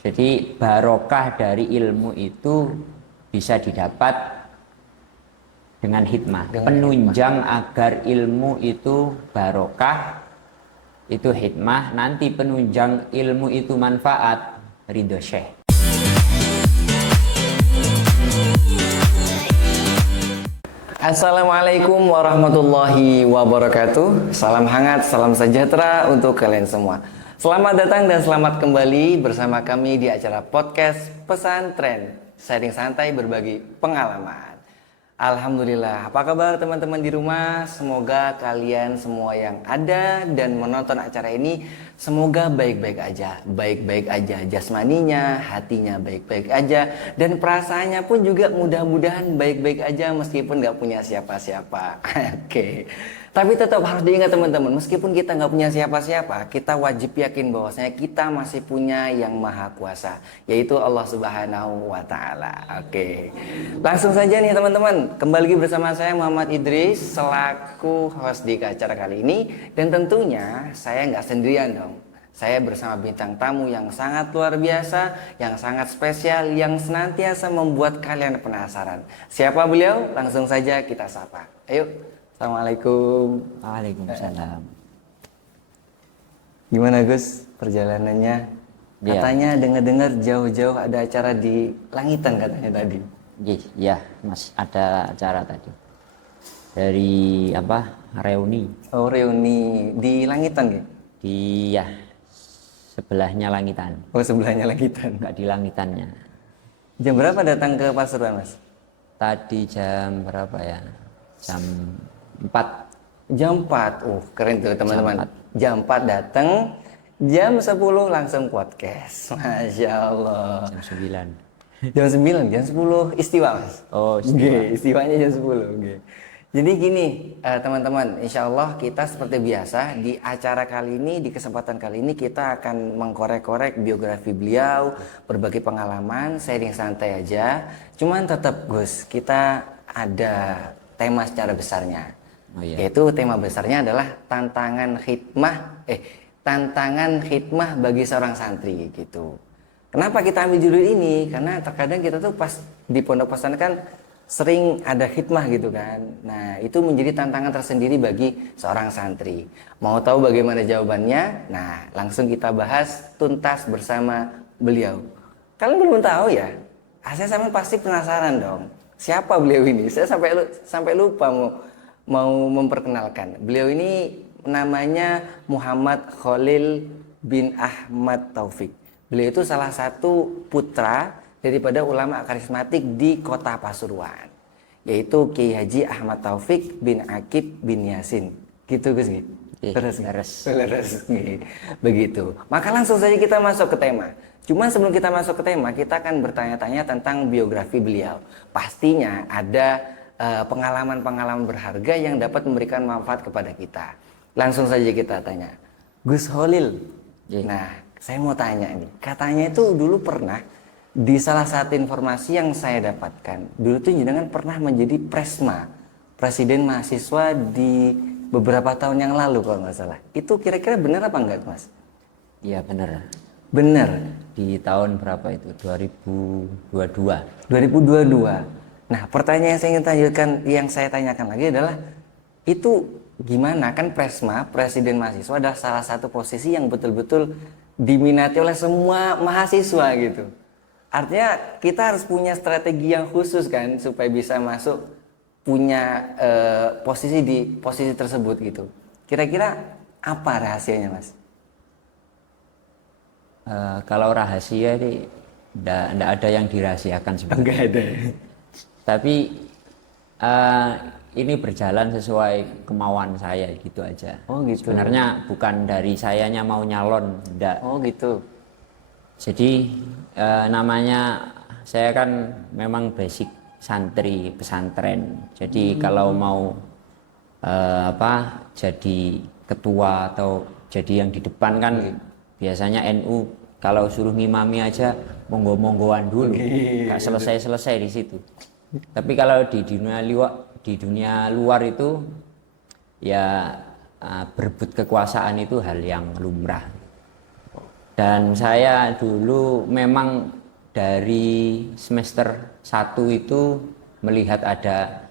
Jadi barokah dari ilmu itu bisa didapat dengan hikmah. Penunjang agar ilmu itu barokah itu hikmah. Nanti penunjang ilmu itu manfaat, ridho syekh. Assalamualaikum warahmatullahi wabarakatuh. Salam hangat, salam sejahtera untuk kalian semua. Selamat datang dan selamat kembali bersama kami di acara podcast Pesantren, sharing santai berbagi pengalaman. Alhamdulillah, apa kabar teman-teman di rumah? Semoga kalian semua yang ada dan menonton acara ini semoga baik-baik aja jasmaninya, hatinya baik-baik aja, dan perasaannya pun juga mudah-mudahan baik-baik aja meskipun gak punya siapa-siapa. Oke. Tapi tetap harus diingat teman-teman, meskipun kita nggak punya siapa-siapa, kita wajib yakin bahwasanya kita masih punya yang maha kuasa, yaitu Allah Subhanahu wa Ta'ala. Oke, langsung saja nih teman-teman, kembali lagi bersama saya Muhammad Idris selaku host di acara kali ini, dan tentunya saya nggak sendirian dong. Saya bersama bintang tamu yang sangat luar biasa, yang sangat spesial, yang senantiasa membuat kalian penasaran. Siapa beliau? Langsung saja kita sapa. Ayo. Assalamualaikum. Waalaikumsalam. Gimana Gus perjalanannya? Ya. Katanya dengar-dengar jauh-jauh ada acara di Langitan katanya tadi. Ya, Mas, ada acara tadi. Dari apa? Reuni. Oh, reuni di Langitan ya? Di sebelahnya Langitan. Oh, sebelahnya Langitan. Enggak di Langitannya. Jam berapa datang ke Pasuruan, Mas? Tadi jam berapa ya? Jam 4. Jam 4. Keren tuh teman-teman. Jam 4. Jam 4 datang, jam 10 langsung podcast. Masya Allah. Jam 9. Jam 9, jam 10 istiwa, Mas. Oh, istiwa. Istiwanya jam 10. Jadi gini, teman-teman, insya Allah kita seperti biasa di acara kali ini, di kesempatan kali ini kita akan mengkorek-korek biografi beliau, berbagi pengalaman, sharing santai aja. Cuman tetap Gus, kita ada tema secara besarnya. Oh, iya. Yaitu tema besarnya adalah tantangan khidmah bagi seorang santri gitu. Kenapa kita ambil judul ini? Karena terkadang kita tuh pas di pondok pesantren kan sering ada khidmah gitu kan. Nah, itu menjadi tantangan tersendiri bagi seorang santri. Mau tahu bagaimana jawabannya? Nah, langsung kita bahas tuntas bersama beliau. Kalian belum tahu ya? Saya sama pasti penasaran dong. Siapa beliau ini? Saya sampai lupa mau memperkenalkan. Beliau ini namanya Muhammad Khalil bin Ahmad Taufik. Beliau itu salah satu putra daripada ulama karismatik di kota Pasuruan, yaitu Kiai Haji Ahmad Taufik bin Akib bin Yasin. Gitu Gus. Terus. Begitu. Maka langsung saja kita masuk ke tema. Cuman sebelum kita masuk ke tema, kita akan bertanya-tanya tentang biografi beliau. Pastinya ada pengalaman-pengalaman berharga yang dapat memberikan manfaat kepada kita. Langsung saja kita tanya, Gus Khalil. Nah, saya mau tanya nih, katanya itu dulu pernah di salah satu informasi yang saya dapatkan, dulu tuh jenengan pernah menjadi presma, presiden mahasiswa di beberapa tahun yang lalu kalau nggak salah. Itu kira-kira benar apa enggak, Mas? Iya, benar. Benar. Di tahun berapa itu? 2022. 2022. Nah, pertanyaan yang saya tanyakan lagi adalah, itu gimana? Kan presma, presiden mahasiswa, adalah salah satu posisi yang betul-betul diminati oleh semua mahasiswa gitu. Artinya kita harus punya strategi yang khusus kan supaya bisa masuk punya posisi di posisi tersebut gitu. Kira-kira apa rahasianya, Mas? Kalau rahasia ini enggak ada yang dirahasiakan sebenarnya. Enggak ada. Tapi ini berjalan sesuai kemauan saya gitu aja. Oh gitu. Sebenarnya bukan dari sayanya mau nyalon, enggak. Oh gitu. Jadi namanya saya kan memang basic santri pesantren. Jadi kalau mau jadi ketua atau jadi yang di depan kan biasanya NU kalau suruh ngimami aja monggo-monggoan dulu, nggak selesai di situ. Tapi kalau di dunia luar itu ya berebut kekuasaan itu hal yang lumrah. Dan saya dulu memang dari semester 1 itu melihat ada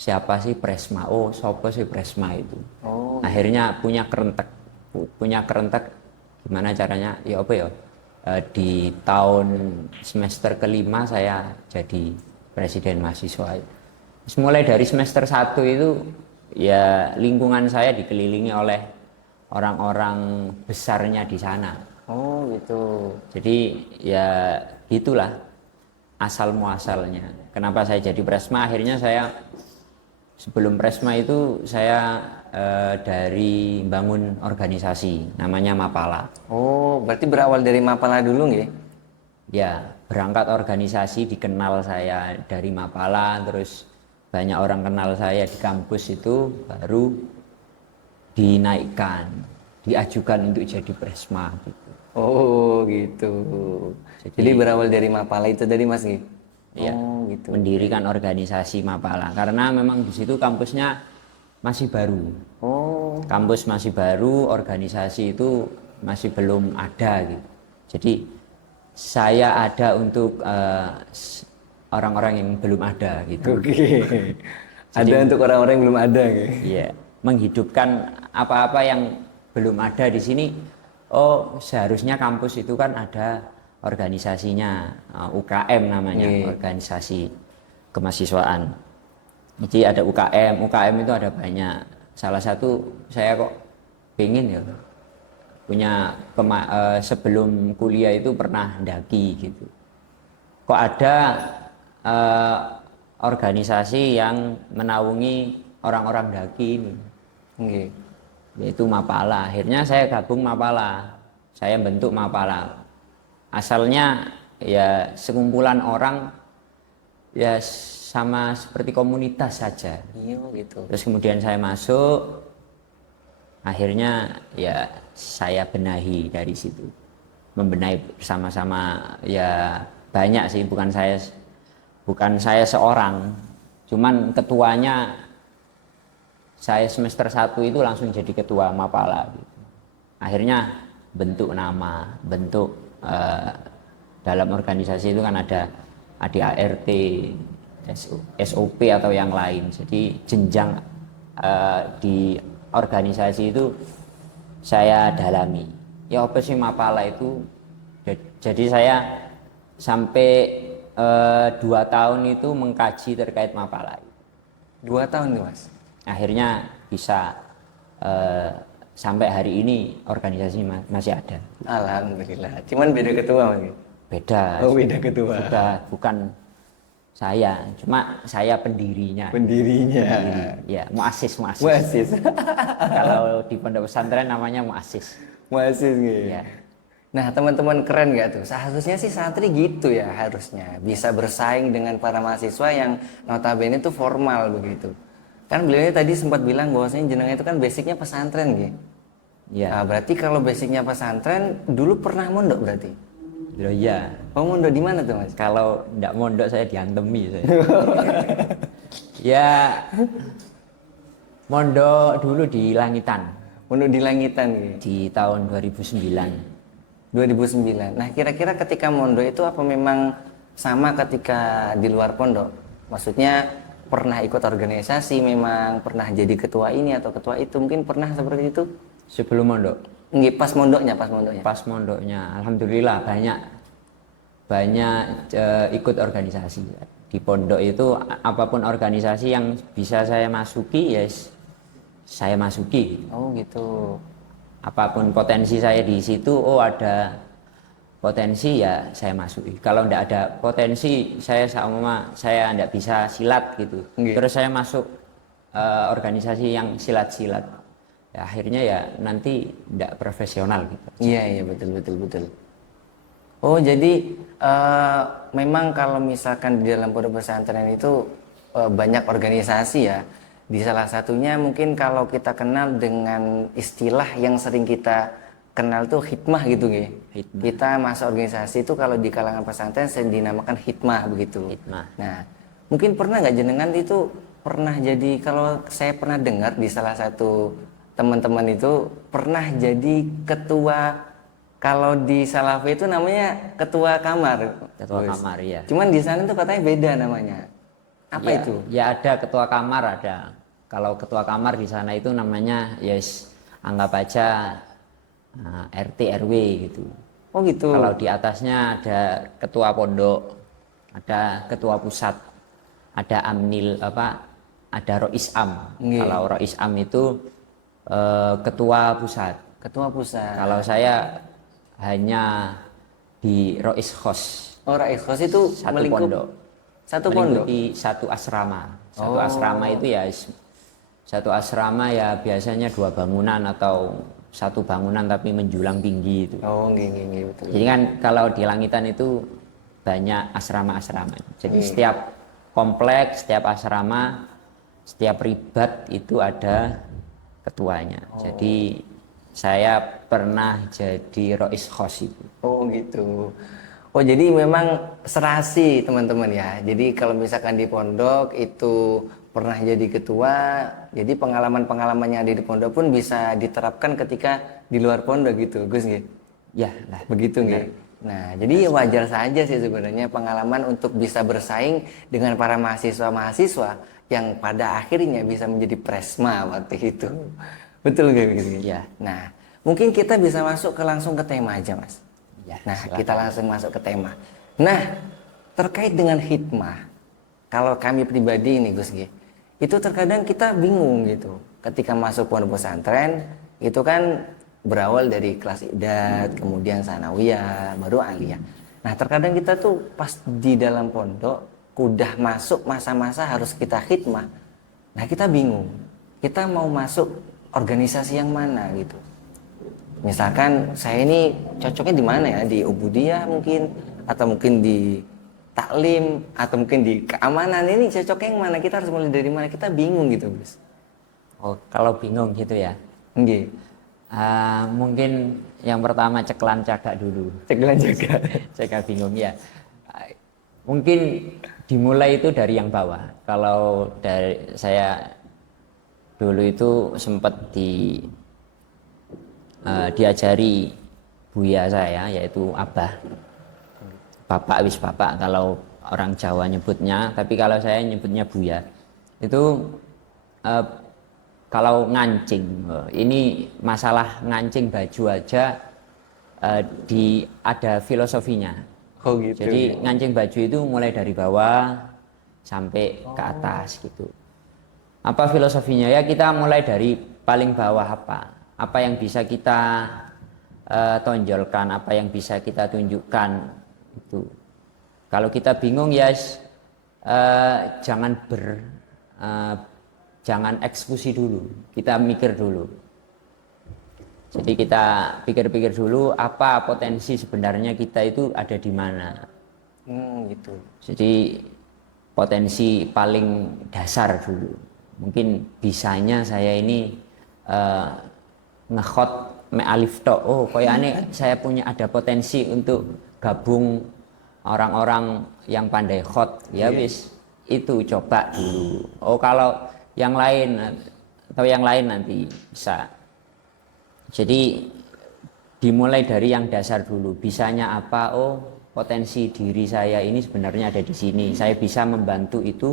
siapa sih Presma, oh siapa sih Presma itu. Oh. Akhirnya punya kerentek gimana caranya, ya apa ya, di tahun semester kelima saya jadi presiden mahasiswa. Terus mulai dari semester 1 itu ya lingkungan saya dikelilingi oleh orang-orang besarnya di sana. Oh gitu. Jadi ya gitulah asal muasalnya. Kenapa saya jadi Presma? Akhirnya saya sebelum Presma itu saya dari bangun organisasi namanya Mapala. Oh, berarti berawal dari Mapala dulu nggih? Ya, berangkat organisasi dikenal saya dari Mapala, terus banyak orang kenal saya di kampus itu, baru dinaikkan, diajukan untuk jadi Presma gitu. Oh gitu. Jadi berawal dari Mapala itu tadi Mas nggih? Ya, Oh gitu. mendirikan organisasi Mapala karena memang di situ kampusnya masih baru. Oh. Kampus masih baru, organisasi itu masih belum ada gitu. Jadi saya ada untuk orang-orang yang belum ada gitu. Oke. Ada untuk orang-orang yang belum ada nggih? Iya, menghidupkan apa-apa yang belum ada di sini. Oh, seharusnya kampus itu kan ada organisasinya, UKM namanya, organisasi kemahasiswaan. Jadi ada UKM, UKM itu ada banyak. Salah satu saya kok pengen ya punya sebelum kuliah itu pernah ndaki gitu. Kok ada organisasi yang menaungi orang-orang ndaki ini, Nggih. yaitu Mapala. Akhirnya saya gabung Mapala, saya bentuk Mapala. Asalnya ya sekumpulan orang ya sama seperti komunitas saja. Iya gitu. Terus kemudian saya masuk, akhirnya ya saya benahi dari situ, membenahi bersama-sama. Ya banyak sih, bukan saya seorang, cuman ketuanya saya semester 1 itu langsung jadi ketua Mapala gitu. Akhirnya bentuk nama, dalam organisasi itu kan ada ADART, SOP atau yang lain. Jadi jenjang di organisasi itu saya dalami. Ya apa sih Mapala itu? Jadi saya sampai 2 tahun itu mengkaji terkait Mapala. 2 tahun nih Mas? Akhirnya bisa sampai hari ini organisasi masih ada. Alhamdulillah. Cuman beda ketua Mas. Beda. Oh beda ketua. Sudah bukan saya, cuma saya pendirinya. Pendirinya. Ya, muassis. Muassis. Kalau di pondok pesantren namanya muassis. Muassis gitu. Ya. Nah teman-teman keren gak tuh? Seharusnya sih santri gitu ya harusnya. Bisa bersaing dengan para mahasiswa yang notabene itu formal begitu. Kan beliau tadi sempat bilang bahwasanya jenengan itu kan basicnya pesantren gitu. Ya. Nah, berarti kalau basicnya pesantren dulu pernah mondok berarti? Loh iya. Oh mondok di mana tuh Mas? Kalau enggak mondok saya diantemi saya. Ya. Mondok dulu di Langitan. Mondok di Langitan gitu. Di tahun 2009. 2009. Nah, kira-kira ketika mondok itu apa memang sama ketika di luar pondok? Maksudnya pernah ikut organisasi, memang pernah jadi ketua ini atau ketua itu, mungkin pernah seperti itu? Sebelum mondok? Nggih, pas mondoknya. Pas mondoknya, alhamdulillah banyak ikut organisasi. Di pondok itu apapun organisasi yang bisa saya masuki, yes, saya masuki. Oh gitu. Apapun potensi saya di situ, oh ada potensi ya saya masuki. Kalau enggak ada potensi, saya enggak bisa silat gitu. Terus saya masuk organisasi yang silat-silat. Ya, akhirnya ya nanti enggak profesional gitu. Iya betul. Oh jadi memang kalau misalkan di dalam pondok pesantren itu banyak organisasi ya. Di salah satunya mungkin kalau kita kenal dengan istilah yang sering kita kenal tuh hikmah gitu nggih. Kita masuk organisasi itu kalau di kalangan pesantren sering dinamakan hikmah begitu. Hikmah. Nah, mungkin pernah nggak jenengan itu pernah jadi, kalau saya pernah dengar di salah satu teman-teman itu pernah jadi ketua Kalau di Salafi itu namanya ketua kamar. Ketua Gus. kamar ya. Cuman di sana tuh katanya beda namanya. Apa Ya, itu? ya ada ketua kamar ada. Kalau ketua kamar di sana itu namanya yes anggap aja RT RW gitu. Oh gitu. Kalau di atasnya ada ketua pondok, ada ketua pusat, ada amnil apa, ada rois am. Nggih. Kalau rois am itu ketua pusat. Ketua pusat. Kalau saya hanya di rois khos, Oh, Rais Khos itu satu melingkup pondok, satu pondok. meliputi satu asrama. Satu Oh. asrama itu ya satu asrama ya biasanya 2 bangunan atau 1 bangunan tapi menjulang tinggi itu. Oh, nggih, betul. Jadi kan kalau di langitan itu banyak asrama-asrama. Jadi setiap kompleks, setiap asrama, setiap ribat itu ada ketuanya. Jadi saya pernah jadi rois khos itu. Oh gitu. Oh jadi memang serasi teman-teman ya. Jadi kalau misalkan di pondok itu pernah jadi ketua, jadi pengalaman-pengalaman yang ada di pondok pun bisa diterapkan ketika di luar pondok gitu, Gus nggih. Ya lah. Begitu nggih. Nah, jadi wajar saja sih sebenarnya pengalaman untuk bisa bersaing dengan para mahasiswa-mahasiswa yang pada akhirnya bisa menjadi presma waktu itu. Betul nggak Gus? Ya. Nah, mungkin kita bisa masuk langsung ke tema aja, Mas. Ya, Nah, silakan. kita langsung masuk ke tema. Nah, terkait dengan hikmah, kalau kami pribadi ini Gus G, itu terkadang kita bingung gitu. Ketika masuk pondok pesantren, itu kan berawal dari kelas idat, kemudian sanawiyah, baru aliyah. Nah, terkadang kita tuh pas di dalam pondok, udah masuk masa-masa harus kita hikmah. Nah, kita bingung. Kita mau masuk organisasi yang mana gitu. Misalkan saya ini cocoknya di mana ya, di Ubudiyah mungkin, atau mungkin di taklim, atau mungkin di keamanan, ini cocoknya yang mana, kita harus mulai dari mana, kita bingung gitu Gus. Oh, kalau bingung gitu ya. Nggih. Mungkin yang pertama ceklan cagak dulu. Ceklan jaga. Cegah bingung ya. Mungkin dimulai itu dari yang bawah. Kalau dari saya dulu itu sempat diajari buya saya yaitu abah, bapak wis bapak kalau orang Jawa nyebutnya, tapi kalau saya nyebutnya buya itu kalau ngancing, ini masalah ngancing baju aja ada filosofinya. Oh gitu. Jadi ngancing baju itu mulai dari bawah sampai ke atas gitu. Apa filosofinya ya, kita mulai dari paling bawah apa yang bisa kita tonjolkan, apa yang bisa kita tunjukkan itu. Kalau kita bingung ya jangan eksekusi dulu, kita mikir dulu. Jadi kita pikir-pikir dulu apa potensi sebenarnya kita itu ada di mana. Gitu. Jadi potensi paling dasar dulu. Mungkin bisanya saya ini ngekhot me alif tok. Oh, koyane saya punya ada potensi untuk gabung orang-orang yang pandai khot. Ya wis, itu coba dulu. Oh, kalau yang lain nanti bisa. Jadi dimulai dari yang dasar dulu. Bisanya apa? Oh, potensi diri saya ini sebenarnya ada di sini. Saya bisa membantu itu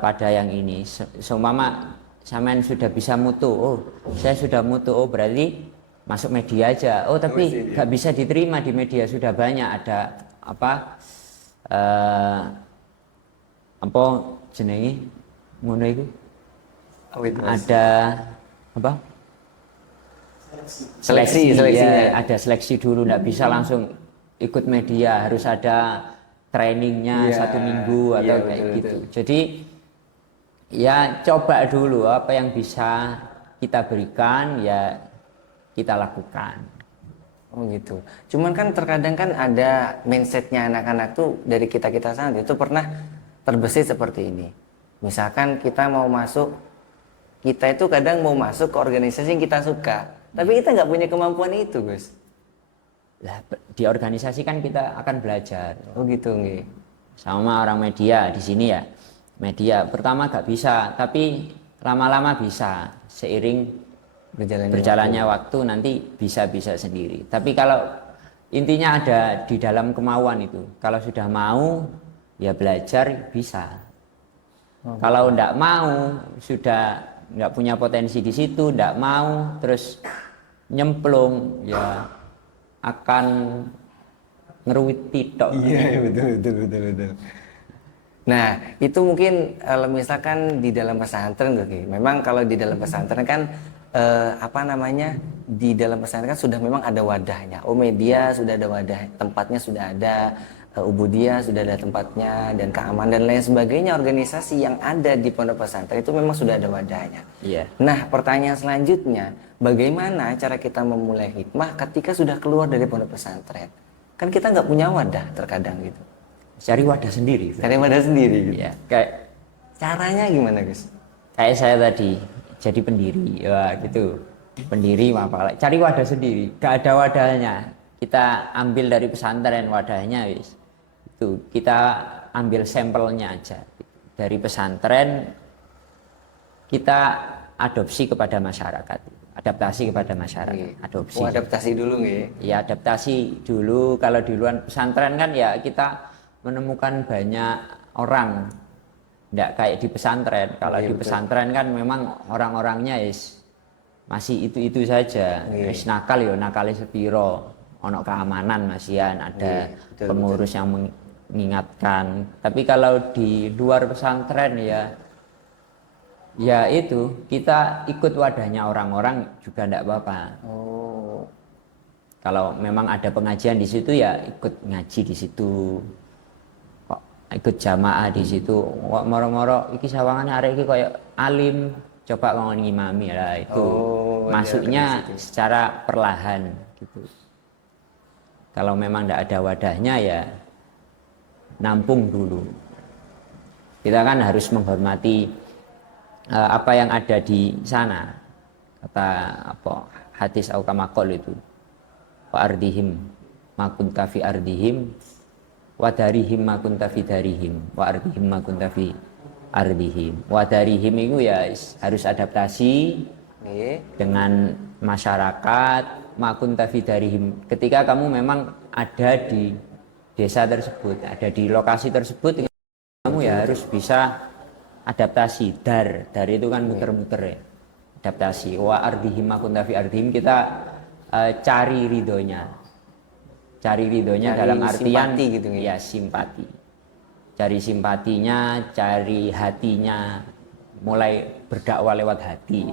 pada yang ini. Seumpama sampean sudah bisa mutu. Oh, saya sudah mutu. Oh, berarti masuk media aja. Oh, tapi nggak bisa diterima di media, sudah banyak ada apa jenenge ngono iku. Ada apa? Seleksinya. Ada seleksi dulu, nggak bisa langsung ikut media, harus ada trainingnya 1 minggu atau kayak gitu. Jadi ya coba dulu apa yang bisa kita berikan ya kita lakukan. Oh gitu. Cuman kan terkadang kan ada mindsetnya anak-anak tuh dari kita sana itu pernah terbesit seperti ini. Misalkan kita mau masuk, kita itu kadang mau masuk ke organisasi yang kita suka, tapi kita nggak punya kemampuan itu, Gus. Lah, di organisasi kan kita akan belajar. Oh gitu nggih. Sama orang media di sini ya. Media pertama gak bisa, tapi lama-lama bisa seiring berjalannya waktu nanti bisa sendiri. Tapi kalau intinya ada di dalam kemauan itu. Kalau sudah mau ya belajar bisa. Kalau enggak mau, sudah enggak punya potensi di situ, enggak mau, terus nyemplung, ya akan ngeruwiti tok. Iya, betul. Nah, itu mungkin misalkan di dalam pesantren, oke. Memang kalau di dalam pesantren kan apa namanya? Di dalam pesantren kan sudah memang ada wadahnya. Oh, media sudah ada wadah, tempatnya sudah ada, ubudiyah sudah ada tempatnya, dan keamanan dan lain sebagainya, organisasi yang ada di pondok pesantren itu memang sudah ada wadahnya. Iya. Nah, pertanyaan selanjutnya, bagaimana cara kita memulai hikmah ketika sudah keluar dari pondok pesantren? Kan kita nggak punya wadah terkadang gitu. Cari wadah sendiri. Cari wadah sendiri gitu. Ya, kayak Caranya gimana, Gus? kayak saya tadi jadi pendiri, ya gitu. Pendiri apa? Cari wadah sendiri. Gak ada wadahnya. Kita ambil dari pesantren wadahnya, wis. Itu kita ambil sampelnya aja. Dari pesantren kita adopsi kepada masyarakat. Adaptasi kepada masyarakat. Adopsi. Oh, adaptasi dulu nggih. Ya adaptasi dulu. Kalau di luar pesantren kan ya kita menemukan banyak orang, tidak kayak di pesantren. Kalau di pesantren kan memang orang-orangnya masih itu saja. Nakal ya nakal sepiro, ono keamanan masihan, ada pengurus yang mengingatkan. Tapi kalau di luar pesantren ya itu kita ikut wadahnya orang-orang juga tidak apa-apa. Oh. Kalau memang ada pengajian di situ ya ikut ngaji di situ. Ikut jamaah di situ, moro-moro iki sawangannya arek iki koyo alim, coba ngomong ngimami lah itu. Masuknya secara perlahan gitu. Kalau memang tidak ada wadahnya ya nampung dulu. Kita kan harus menghormati apa yang ada di sana. Kata apa hadis aukamakol itu. Wa ardihim makunta fi ardihim wadarihim makunta fi darihim wa ardihim makunta fi ardihim. Wadarihim itu ya harus adaptasi dengan masyarakat, makunta fi darihim. Ketika kamu memang ada di desa tersebut, ada di lokasi tersebut, kamu ya harus bisa adaptasi. Dar itu kan muter-muter ya. Adaptasi. Wa ardihim makunta fi ardihim, kita cari ridhonya. Cari ridhonya dalam artian simpati gitu ya simpati. Cari simpatinya, cari hatinya, mulai berdakwah lewat hati.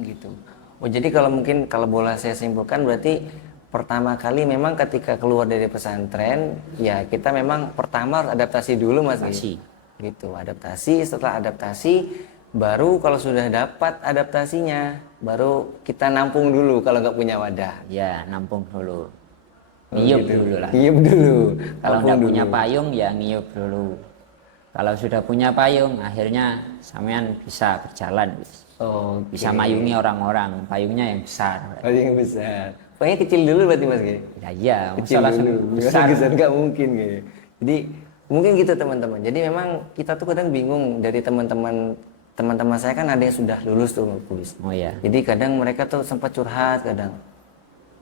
Gitu. Oh, jadi kalau boleh saya simpulkan berarti pertama kali memang ketika keluar dari pesantren ya kita memang pertama harus adaptasi dulu, Mas. Gitu, adaptasi. Setelah adaptasi baru kalau sudah dapat adaptasinya baru kita nampung dulu kalau nggak punya wadah. Ya, nampung dulu. Ngiyup gitu. Dulu lah. Ngiyup dulu. Kalau nggak punya payung ya ngiyup dulu. Kalau sudah punya payung akhirnya sampean bisa berjalan. Bisa mayungi orang-orang. Payungnya yang besar. Payung yang besar. Payungnya kecil dulu berarti, Mas. Ya iya. Kecil dulu. Besar nggak mungkin. Jadi mungkin gitu teman-teman. Jadi memang kita tuh kadang bingung dari teman-teman saya kan ada yang sudah lulus tuh kulis. Oh iya. Jadi kadang mereka tuh sempat curhat kadang.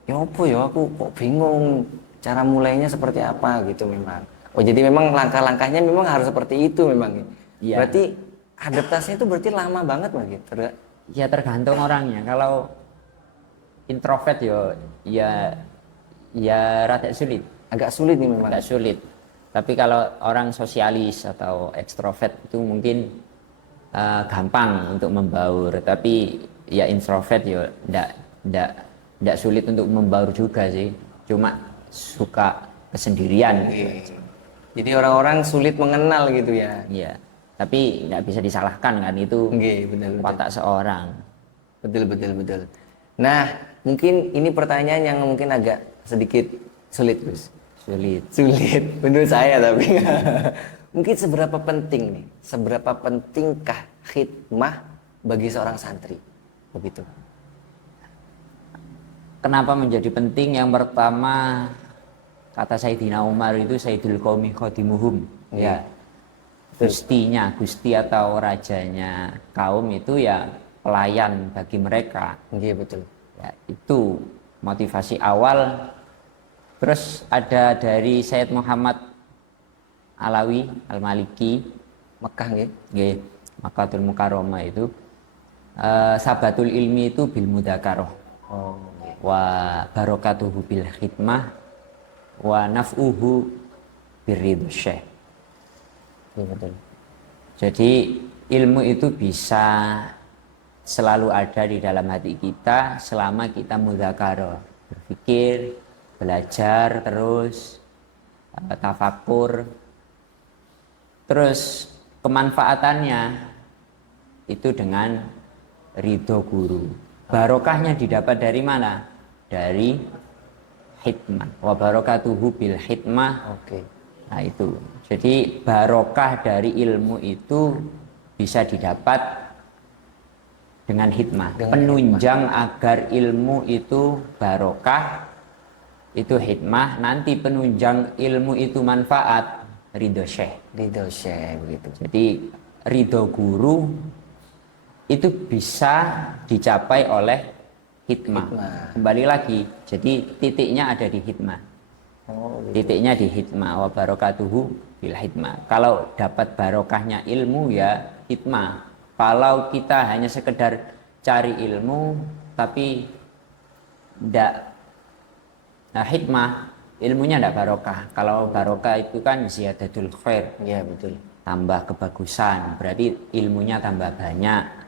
Ya apa ya aku kok bingung cara mulainya seperti apa gitu memang. Oh jadi memang langkah-langkahnya memang harus seperti itu memang. Iya. Berarti adaptasinya itu berarti lama banget Mas gitu. Ya tergantung orangnya. Kalau introvert ya rada sulit. Agak sulit nih memang. Agak sulit. Tapi kalau orang sosialis atau ekstrovert itu mungkin gampang untuk membaur. Tapi ya introvert tidak sulit untuk membaur juga sih, cuma suka kesendirian. Gitu. Jadi orang-orang sulit mengenal gitu ya. Iya, tapi nggak bisa disalahkan kan itu watak seorang. Betul. Nah, mungkin ini pertanyaan yang mungkin agak sedikit sulit, Gus. Sulit, menurut saya tapi. Mungkin seberapa pentingkah khidmah bagi seorang santri? Begitu. Kenapa menjadi penting? Yang pertama, kata Sayyidina Umar itu Sayyidul Qaumi Khadimuhum. Ya. Gusti atau rajanya kaum itu ya pelayan bagi mereka. Iya betul. Ya, itu motivasi awal. Terus ada dari Sayyid Muhammad Alawi Al-Maliki, Mekah nggih. nggih, Makatul Mukarramah itu sabatul ilmi itu bil mudzakarah Oh, nggih. wa barokatuhu bil khidmah wa naf'uhu birridho syekh. Iya betul. Jadi ilmu itu bisa selalu ada di dalam hati kita selama kita mudzakarah, berpikir, belajar terus, tafakur. Terus kemanfaatannya itu dengan ridho guru. Barokahnya didapat dari mana? Dari hikmah. Wa barakatuhu bil hikmah. Oke. Nah itu. Jadi barokah dari ilmu itu bisa didapat dengan hikmah. Dengan Penunjang agar ilmu itu barokah itu hikmah. Nanti penunjang ilmu itu manfaat ridho syekh. Ridho syekh begitu. Jadi ridho guru itu bisa dicapai oleh hikmah. Kembali lagi, jadi titiknya ada di hikmah. Oh, gitu. Titiknya di hikmah. Wa barakatuhu bil hikmah. Kalau dapat barokahnya ilmu ya hikmah. Kalau kita hanya sekedar cari ilmu tapi tidak hikmah, ilmunya tidak barokah. Kalau barokah itu kan ziyadatul khair, Iya betul. tambah kebagusan, berarti ilmunya tambah banyak.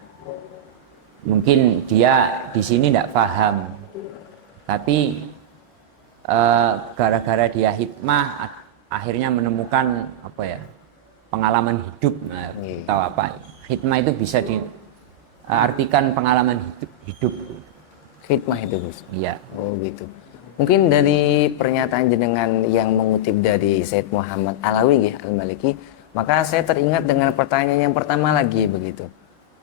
Mungkin dia di sini tidak paham, tapi gara-gara dia hikmah akhirnya menemukan apa ya, pengalaman hidup. Nah, tahu apa hikmah itu bisa diartikan pengalaman hidup. Hikmah itu Gus. Iya. Oh gitu. Mungkin dari pernyataan jenengan yang mengutip dari Sayyid Muhammad Alawi nggih Al-Maliki, maka saya teringat dengan pertanyaan yang pertama lagi begitu.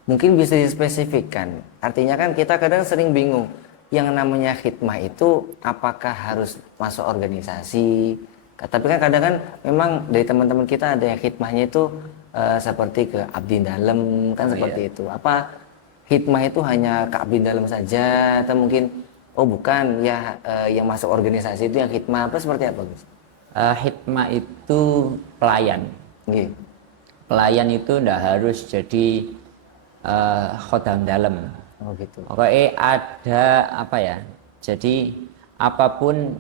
Mungkin bisa dispesifikkan. Artinya kan kita kadang sering bingung. Yang namanya hikmah itu apakah harus masuk organisasi? Tapi kan kadang kan memang dari teman-teman kita ada yang hikmahnya itu seperti ke abdi dalam kan seperti itu. Apa hikmah itu hanya ke abdi dalam saja atau mungkin bukan ya yang masuk organisasi itu yang hikmah apa seperti apa Gus? Hikmah itu pelayan. Nggih. Pelayan itu tidak harus jadi khodam dalam. Oh gitu. Oke, ada apa ya? Jadi apapun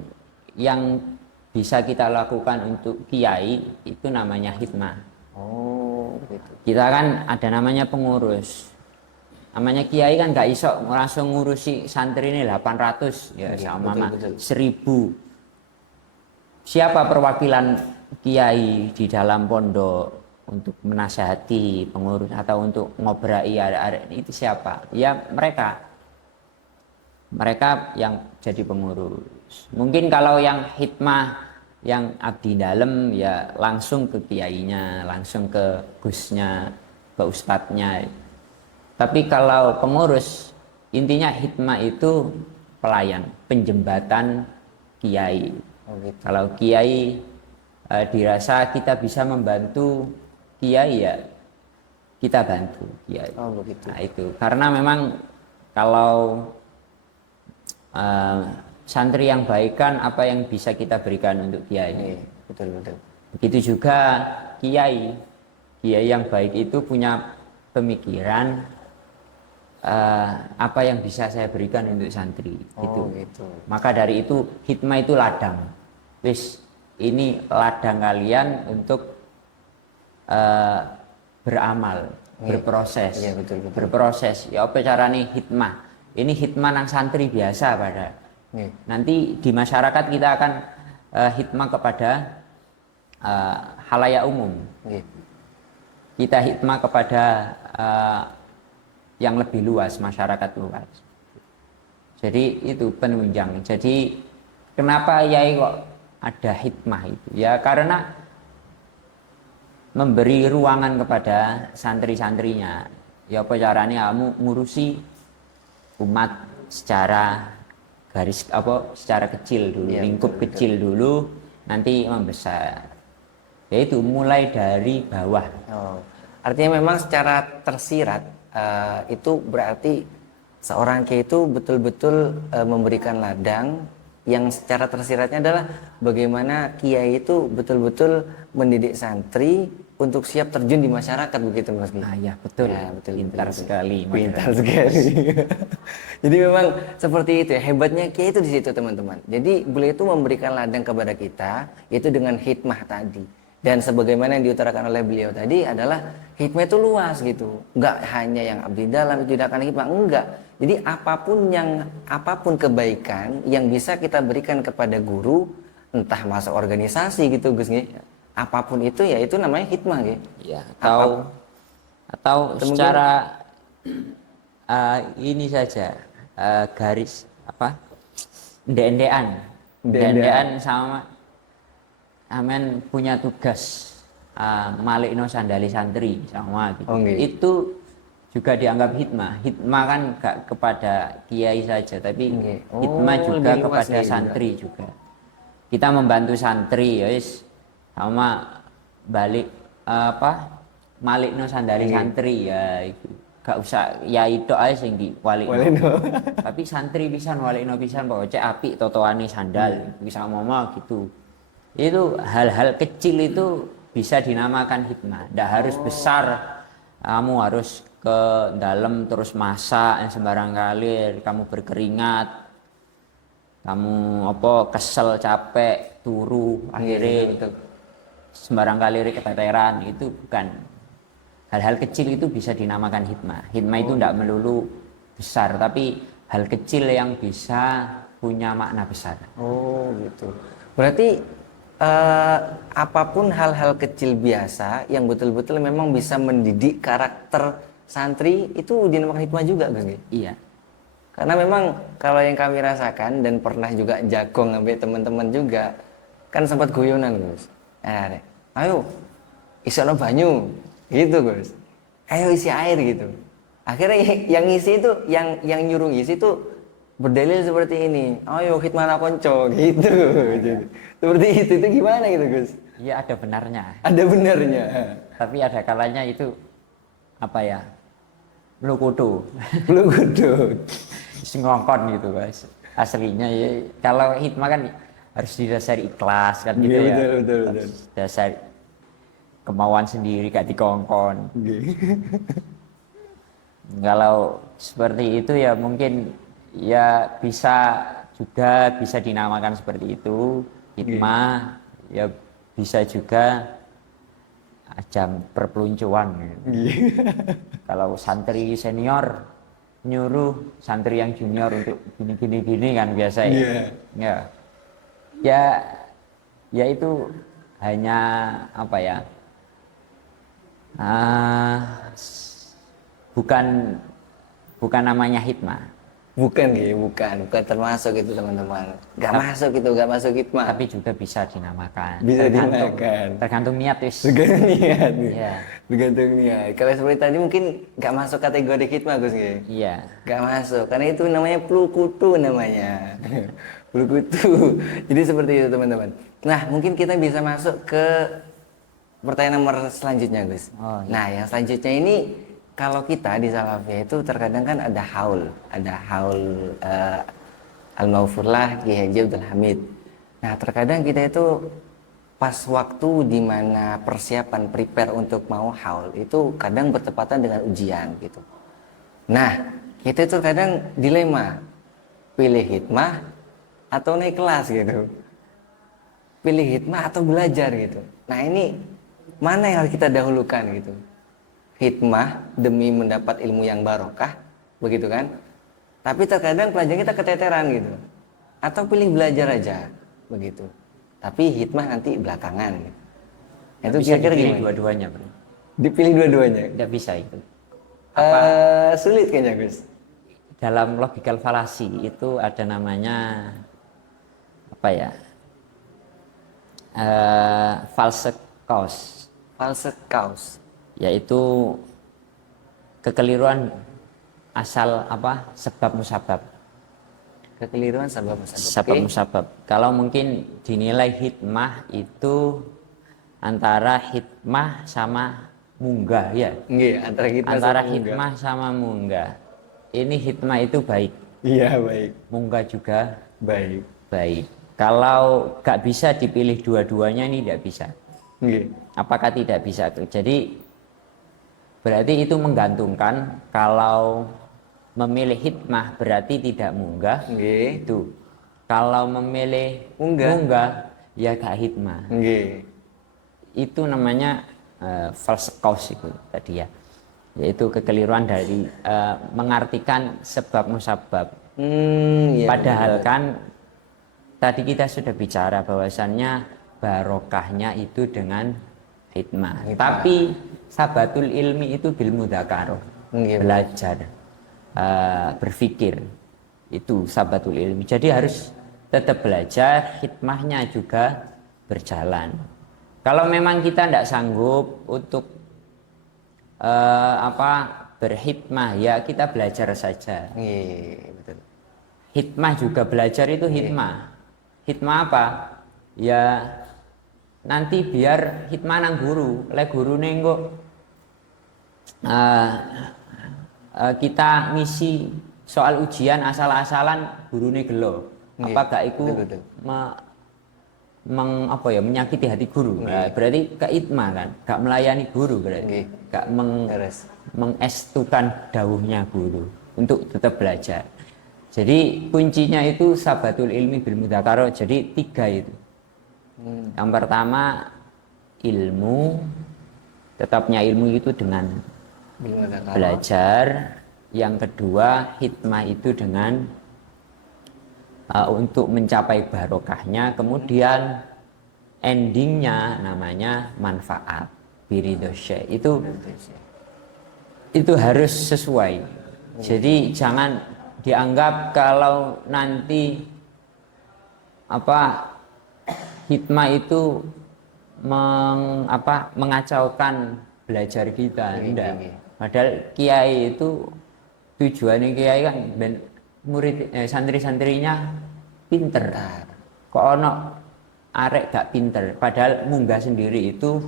yang bisa kita lakukan untuk kiai itu namanya hikmah. Oh gitu. Kita kan ada namanya pengurus. Namanya kiai kan nggak iso langsung ngurusi santri ini 800 ya sama 1000. Siapa perwakilan kiai di dalam pondok untuk menasihati pengurus atau untuk ngobrai arek-arek itu siapa? Ya mereka yang jadi pengurus. Mungkin kalau yang hikmah yang abdi dalam ya langsung ke kiainya, langsung ke gusnya, ke ustadznya. Tapi kalau pengurus intinya hikmah itu pelayan, penjembatan kiai. Oh gitu. Kalau kiai dirasa kita bisa membantu kiai ya kita bantu kiai. Oh begitu. Nah itu karena memang kalau santri yang baik kan apa yang bisa kita berikan untuk kiai. Betul betul. Begitu juga kiai yang baik itu punya pemikiran apa yang bisa saya berikan untuk santri. Oh gitu. gitu. Maka dari itu hikmah itu ladang. Wis ini ladang kalian untuk beramal, berproses, betul. berproses. Ya apa carane hikmah? Ini hikmah nang santri biasa pada. Nanti di masyarakat kita akan hikmah kepada halayak umum. Kita hikmah kepada yang lebih luas, masyarakat luas. Jadi itu penunjang. Jadi kenapa yai kok ada hikmah itu? Ya karena memberi ruangan kepada santri-santrinya. Ya apa caranya kamu ngurusi umat secara secara kecil dulu, lingkup kecil dulu, nanti membesar. Yaitu mulai dari bawah. Artinya memang secara tersirat itu berarti seorang kiai itu betul-betul memberikan ladang yang secara tersiratnya adalah bagaimana kiai itu betul-betul mendidik santri untuk siap terjun di masyarakat, begitu Mas Ki. Ya betul, Ya, betul, pintar betul. sekali. Pintar sekali. Jadi memang seperti itu ya, hebatnya kiai itu di situ teman-teman. Jadi beliau itu memberikan ladang kepada kita itu dengan hikmah tadi. Dan sebagaimana yang diutarakan oleh beliau tadi adalah hikmah itu luas gitu. Enggak hanya yang abdi dalam itu tidak akan hikmah, enggak. Jadi apapun kebaikan yang bisa kita berikan kepada guru, entah masuk organisasi gitu Gus nggih. Apapun itu ya itu namanya hikmah nggih. Ya, atau secara ini saja garis apa? Ndendean sama amen punya tugas malikno sandali santri sama gitu. Itu juga dianggap hikmah. Hikmah kan gak kepada kiai saja, tapi hikmah juga kepada santri juga. Kita membantu santri, ya wis sama balik malikno sandali santri ya itu. Gak usah ya itu aja sing diwalikno. Tapi santri pisan walikno pisan kok cek apik totoane sandal bisa ngomong gitu. Itu hal-hal kecil itu bisa dinamakan hikmah. Tidak harus besar, kamu harus ke dalam terus masak yang sembarang kali, kamu berkeringat, kamu kesel, capek, turu, akhirnya sembarang kali keteteran, itu bukan. Hal-hal kecil itu bisa dinamakan hikmah. Hikmah itu tidak melulu besar, tapi hal kecil yang bisa punya makna besar. Oh gitu. Berarti apapun hal-hal kecil biasa yang betul-betul memang bisa mendidik karakter santri itu dinamakan hikmah juga Gus. Iya. Karena memang kalau yang kami rasakan dan pernah juga jagong sampai teman-teman juga kan sempat guyonan Gus. Ayo isono banyu gitu Gus. Ayo isi air gitu. Akhirnya yang isi itu yang nyuruh isi itu berdalil seperti ini, ayo hikmah konco gitu. Seperti itu gimana gitu Gus? Iya ada benarnya. Ada benarnya. Tapi ada kalanya itu apa ya? Lukudu. Ngongkon gitu guys. Aslinya ya kalau hikmah kan harus didasari ikhlas kan gitu ya. Betul. Dasar kemauan sendiri gak dikongkon. Kalau seperti itu ya mungkin ya bisa dinamakan seperti itu hikmah, ya bisa juga ajang perpeluncuran Kalau santri senior nyuruh santri yang junior untuk gini kan biasa ya itu hanya apa ya, bukan namanya hikmah. Bukan termasuk itu teman-teman. Gak masuk hikmah. Tapi juga bisa dinamakan. Tergantung niat wis. Tergantung niat. Kalau seperti tadi mungkin gak masuk kategori hikmah Gus nggih. Iya. Gak masuk karena itu namanya plukutu namanya. Plukutu. Jadi seperti itu teman-teman. Nah, mungkin kita bisa masuk ke pertanyaan nomor selanjutnya Gus. Nah, yang selanjutnya ini kalau kita di Salafiyah itu terkadang kan ada haul Al-Maghfurlah Ki Haji Abdul Hamid. Nah, terkadang kita itu pas waktu di mana persiapan prepare untuk mau haul itu kadang bertepatan dengan ujian gitu. Nah, kita itu kadang dilema, pilih hikmah atau naik kelas gitu. Pilih hikmah atau belajar gitu. Nah, ini mana yang harus kita dahulukan gitu? Hikmah demi mendapat ilmu yang barokah, begitu kan? Tapi terkadang pelajaran kita keteteran gitu. Atau pilih belajar aja, begitu. Tapi hikmah nanti belakangan. Gitu. Itu kira-kira gimana? Dua-duanya, Bro. Dipilih dua-duanya? Tidak bisa itu. Sulit kayaknya, Gus. Dalam logikal falasi itu ada namanya apa ya? False cause. False cause. Yaitu kekeliruan asal sebab musabab. Kekeliruan sebab musabab. Sebab musabab. Kalau mungkin dinilai hikmah itu antara hikmah sama munggah ya. Nggih, antara hikmah Antara sama munggah. hikmah sama munggah. Ini hikmah itu baik, Iya, baik. munggah juga Baik. baik. Kalau gak bisa dipilih dua-duanya ini tidak bisa. Nggih. Apakah tidak bisa? Jadi berarti itu menggantungkan. Kalau memilih hikmah berarti tidak munggah. Nggih. Itu. Kalau memilih Munggah. munggah ya gak hikmah. Nggih. Itu namanya false cause itu tadi ya. Yaitu kekeliruan dari mengartikan sebab musabab. Iya. Padahal kan tadi kita sudah bicara bahwasannya barokahnya itu dengan hikmah. Tapi sabatul ilmi itu bil mudzakarah. Nggih. Belajar, berpikir. Itu sabatul ilmi. Jadi harus tetap belajar, hikmahnya juga berjalan. Kalau memang kita tidak sanggup untuk berhikmah, ya kita belajar saja. Nggih, betul. Hikmah juga belajar itu hikmah. Hikmah apa? Ya nanti biar hikmah nang guru. Le guru kok kita ngisi soal ujian asal-asalan gurune gelo. Nggih, Apa gak iku betul. menyakiti hati guru. Nah, berarti gak hikmah kan, gak melayani guru berarti. Nggih. Gak Terus. mengestukan dawuhnya guru untuk tetap belajar. Jadi kuncinya itu sabatul ilmi bil mudzakarah. Jadi 3 itu. Yang pertama ilmu, tetapnya ilmu itu dengan Bil mudzakarah. belajar. Yang kedua hikmah itu dengan untuk mencapai barokahnya. Kemudian endingnya namanya manfaat biridosya. Itu harus sesuai. Jadi jangan dianggap kalau nanti hikmah itu mengacaukan belajar kita. Enggak. Padahal kiai itu tujuannya kiai kan santri-santrinya pinter. Kok ono arek gak pinter, padahal munggah sendiri itu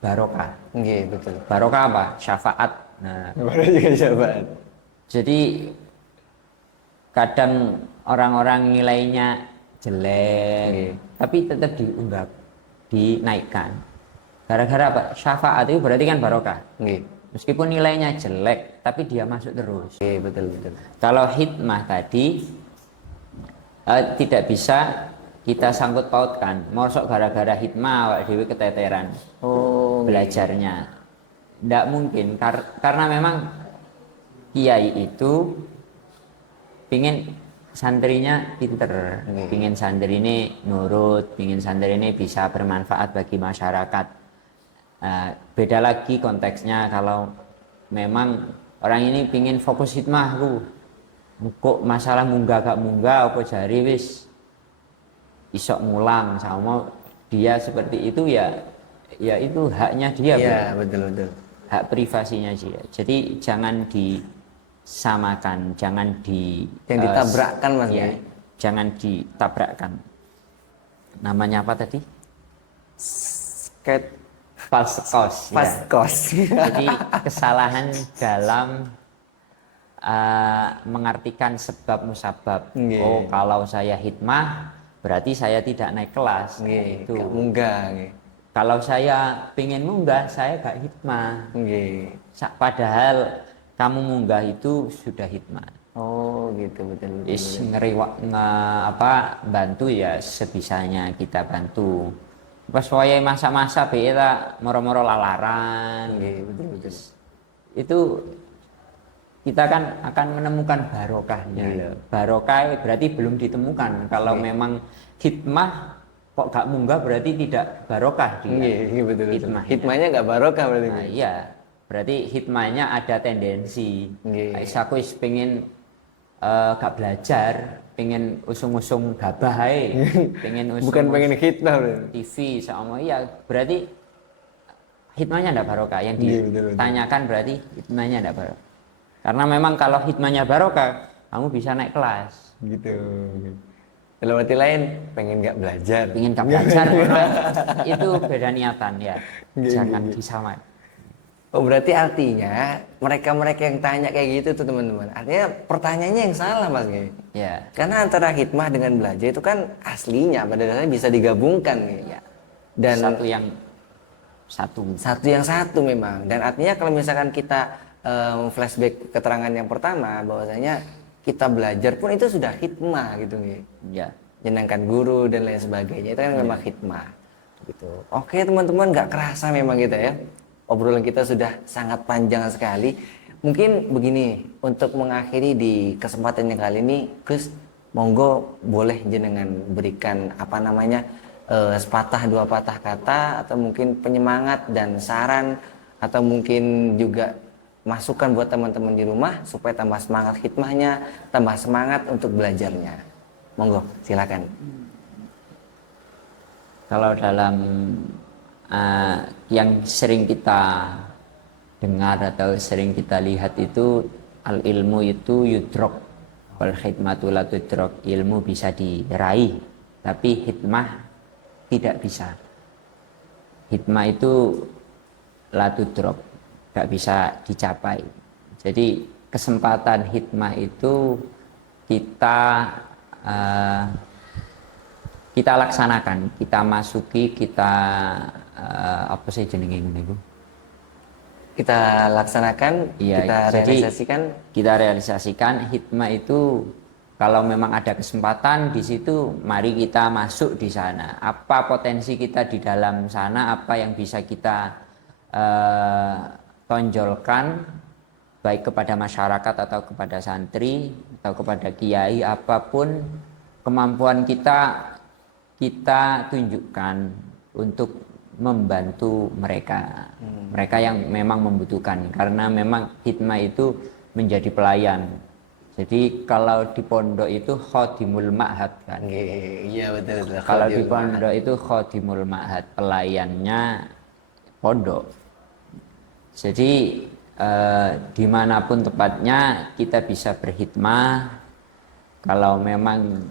barokah. Nggih, betul. Barokah apa? Syafaat. Nah, Baru juga syafaat. jadi kadang orang-orang nilainya jelek, tapi tetap diunggah, dinaikkan. Gara-gara apa? Syafaat itu berarti kan barokah. Nggih. Meskipun nilainya jelek, tapi dia masuk terus. Nggih, betul. Kalau hikmah tadi tidak bisa kita sangkut pautkan. Mosok gara-gara hikmah awak dhewe keteteran belajarnya. Tidak mungkin karena memang kiai itu pingin santrinya pinter, pingin santri ini nurut, pingin santri ini bisa bermanfaat bagi masyarakat. Beda lagi konteksnya kalau memang orang ini pingin fokus hikmah kok masalah munggah gak munggah apa jari wis isok ngulang sama dia seperti itu ya itu haknya dia. Iya, betul. Hak privasinya dia. Jadi jangan disamakan, jangan ditabrakkan Mas ya. Jangan ditabrakkan. Namanya apa tadi? False cause. False cause. Jadi kesalahan dalam mengartikan sebab musabab. Oh, kalau saya hikmah berarti saya tidak naik kelas. Itu munggah. Kalau saya pingin munggah, saya gak hikmah. Padahal kamu munggah itu sudah hikmah. Oh gitu, betul. Bantu ya sebisanya kita bantu. Pas wayai masa-masa kita moro-moro lalaran. Betul. Itu kita kan akan menemukan barokahnya. Barokah berarti belum ditemukan. Kalau memang hikmah kok gak munggah berarti tidak barokah dia. Betul. Hikmahnya gak barokah berarti. Nah, iya. Berarti hikmahnya ada tendensi. Aku pengen gak belajar, pengen usung-usung gabah pengen usung bukan pengen hikmah berarti. TV sama iya, berarti hikmahnya ndak barokah. Yang ditanyakan berarti hikmahnya ndak barokah. Karena memang kalau hikmahnya barokah, kamu bisa naik kelas. Gitu. Dalam arti lain, pengen nggak belajar. Pengen nggak belajar, itu beda niatan ya. Jangan disamakan. Oh berarti artinya mereka-mereka yang tanya kayak gitu tuh teman-teman, artinya pertanyaannya yang salah Mas Gey. Ya, Karena antara hikmah dengan belajar itu kan aslinya pada dasarnya bisa digabungkan nih. ya. Dan Satu yang satu. satu yang satu memang. Dan artinya kalau misalkan kita flashback keterangan yang pertama bahwasanya kita belajar pun itu sudah hikmah gitu nih. Ya. Menyenangkan guru dan lain sebagainya itu kan memang hikmah gitu. Oke teman-teman, nggak kerasa memang kita ya obrolan kita sudah sangat panjang sekali. Mungkin begini, untuk mengakhiri di kesempatan yang kali ini Gus, monggo boleh jenengan berikan apa namanya sepatah dua patah kata atau mungkin penyemangat dan saran atau mungkin juga masukan buat teman-teman di rumah supaya tambah semangat hikmahnya, tambah semangat untuk belajarnya. Monggo, silakan. Kalau dalam yang sering kita dengar atau sering kita lihat itu al ilmu itu yudrok wal hikmatu la tudrok, ilmu bisa diraih tapi hikmah tidak bisa. Hikmah itu la tudrok, tidak bisa dicapai. Jadi kesempatan hikmah itu kita laksanakan, kita masuki, kita apa sih jenenge niku? Kita laksanakan, Iya, kita jadi realisasikan. kita realisasikan hikmah itu kalau memang ada kesempatan di situ, mari kita masuk di sana. Apa potensi kita di dalam sana, apa yang bisa kita tonjolkan, baik kepada masyarakat atau kepada santri atau kepada kiai, apapun kemampuan kita tunjukkan untuk membantu mereka yang memang membutuhkan, karena memang hikmah itu menjadi pelayan. Jadi kalau di pondok itu khodimul ma'had kan. Iya betul. Kalau di pondok itu khodimul ma'had, pelayannya pondok. Jadi dimanapun tepatnya kita bisa berhikmah. Kalau memang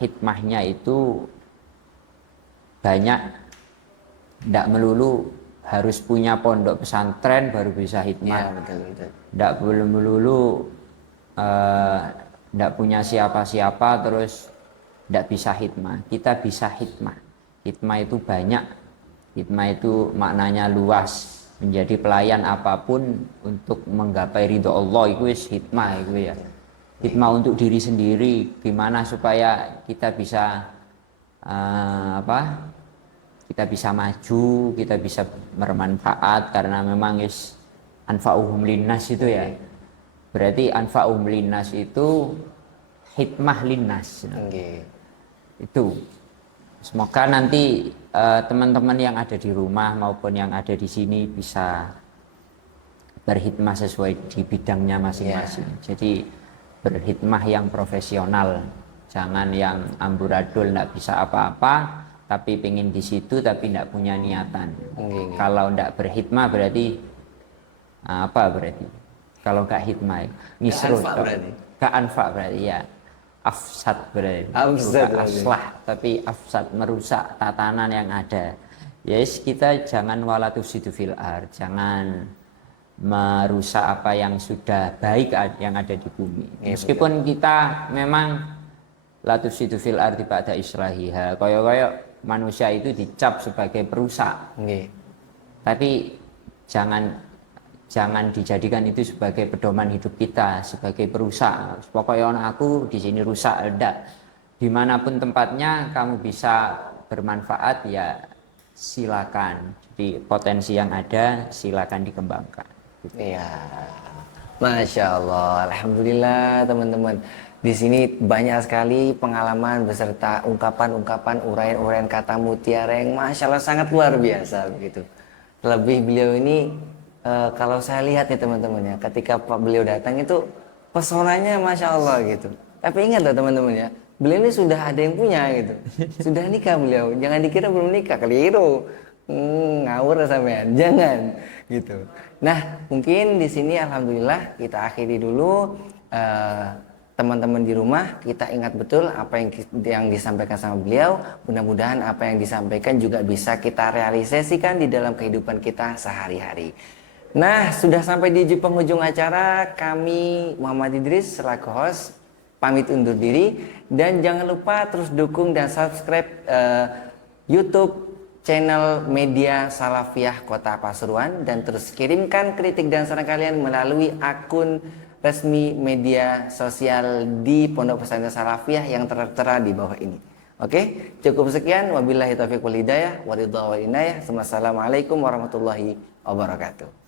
hikmahnya itu banyak, tidak melulu harus punya pondok pesantren baru bisa hikmah. Iya betul. Tidak belum melulu tidak punya siapa-siapa terus tidak bisa hikmah. Kita bisa hikmah. Hikmah itu banyak. Hikmah itu maknanya luas. Menjadi pelayan apapun untuk menggapai ridho Allah itu hikmah itu ya. Hikmah untuk diri sendiri, gimana supaya kita bisa kita bisa maju, kita bisa bermanfaat, karena memang anfa'uhum linnas itu ya. Berarti anfa'uhum linnas itu hikmah linnas. Itu. Semoga nanti teman-teman yang ada di rumah maupun yang ada di sini bisa berhikmah sesuai di bidangnya masing-masing. Jadi berhikmah yang profesional, jangan yang amburadul tidak bisa apa-apa tapi pengen di situ tapi tidak punya niatan. Kalau tidak berhikmah berarti apa berarti? Kalau nggak hikmah nisrun, nggak anfa berarti ya. Afsad berarti, bukan aslah tapi afsad, merusak tatanan yang ada. Yes, kita jangan walatufsidu fil ard, jangan merusak apa yang sudah baik yang ada di bumi. Meskipun kita memang latufsidu fil ardi ba'da islahiha, koyo manusia itu dicap sebagai perusak. Tapi jangan dijadikan itu sebagai pedoman hidup kita, sebagai perusak. Pokoknya aku di sini rusak, enggak. Dimanapun tempatnya kamu bisa bermanfaat ya silakan. Jadi potensi yang ada silakan dikembangkan. Iya, masya Allah, alhamdulillah teman-teman. Di sini banyak sekali pengalaman beserta ungkapan-ungkapan, uraian-uraian kata mutiara yang masya Allah sangat luar biasa begitu. Terlebih beliau ini kalau saya lihat nih teman-teman ya, ketika beliau datang itu pesonanya masya Allah gitu. Tapi ingat loh teman-teman ya, beliau ini sudah ada yang punya gitu, sudah nikah beliau. Jangan dikira belum nikah, keliru, ngawur sampean, jangan gitu. Nah mungkin di sini alhamdulillah kita akhiri dulu. Teman-teman di rumah, kita ingat betul apa yang disampaikan sama beliau. Mudah-mudahan apa yang disampaikan juga bisa kita realisasikan di dalam kehidupan kita sehari-hari. Nah, sudah sampai di penghujung acara. Kami Muhammad Idris selaku host pamit undur diri, dan jangan lupa terus dukung dan subscribe YouTube channel Media Salafiyah Kota Pasuruan, dan terus kirimkan kritik dan saran kalian melalui akun resmi media sosial di Pondok Pesantren Salafiyah yang tertera di bawah ini. Oke, cukup sekian. Wabillahi taufiq wal hidayah, waridha wal inayah. Wassalamualaikum warahmatullahi wabarakatuh.